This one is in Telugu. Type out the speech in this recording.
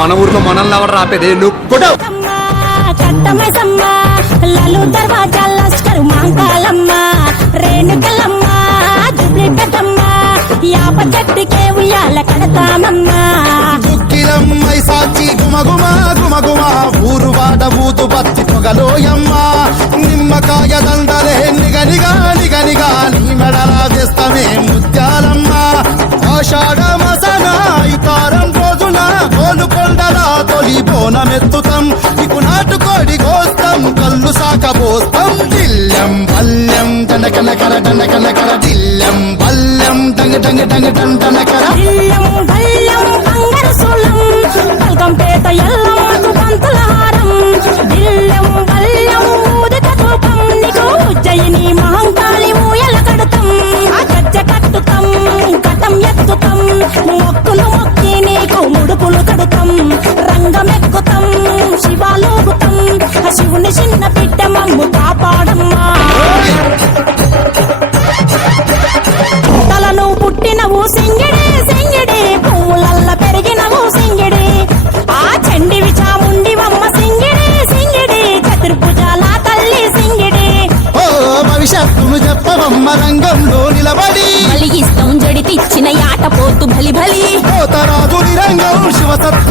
మన ఊర్లో మనల్ని ఎవరు రాపేది నువ్వు లలు దర్వాజా లస్కరు మాంకాలమ్మ రేణుకలమ్మ జుబ్లి పెద్దమ్మ యాప చెట్టుకే ఉయ్యాల కడతామమ్మా దుక్కిలమ్మై సాచి గుమగుమ గుమగుమ ఊరు వాడ ఊదు బత్తి పొగలోయమ్మ నిమ్మకాయ దండలే నిగనిగా నిగనిగా నీ మెడలా వేస్తమే ముత్యాలమ్మ ఆషాఢ మసన ఇతారం రోజున గోలుకొండలా తొలి బోనమెత్తుతాం నీకు నాటుకోడి కోస్తాం కళ్ళు సాకబోస్తాం దిల్లం బల్లం దండకనకర దండకనకర దిల్లం బల్లం డంగ డంగ డంగ డండనకర దిల్లం బల్లం బంగారు సోలం పల్కంపేట ఎల్లమ్మకు పంతుల హారం దిల్లం బల్లం ఊదిక ధూపం నీకు ఉజ్జయిని మహంకాళి ఊయల కడుతాం గజ్జ కట్టుతాం కటం ఎత్తుతాం మొక్కులు మొక్కి నీకు ముడుపులు కడుతాం రంగమెక్కుతాం శివాలోగుతాం శివుని చిన్న బిడ్డ మమ్ము కాపాడమ్మా తలను పుట్టినవు సింగిడి సింగిడి పువ్వులల్ల పెరిగినవు సింగిడి ఆ చండివి చాముండివమ్మ సింగిడి సింగిడి చతుర్భుజాల తల్లి సింగిడి ఓ భవిష్యత్తును చెప్పవమ్మ రంగంలో నిలబడి బలిగిస్తాం జడితిచ్చిన యాట పోతు బలి బలి పోతరాజుని రంగం శివసత్త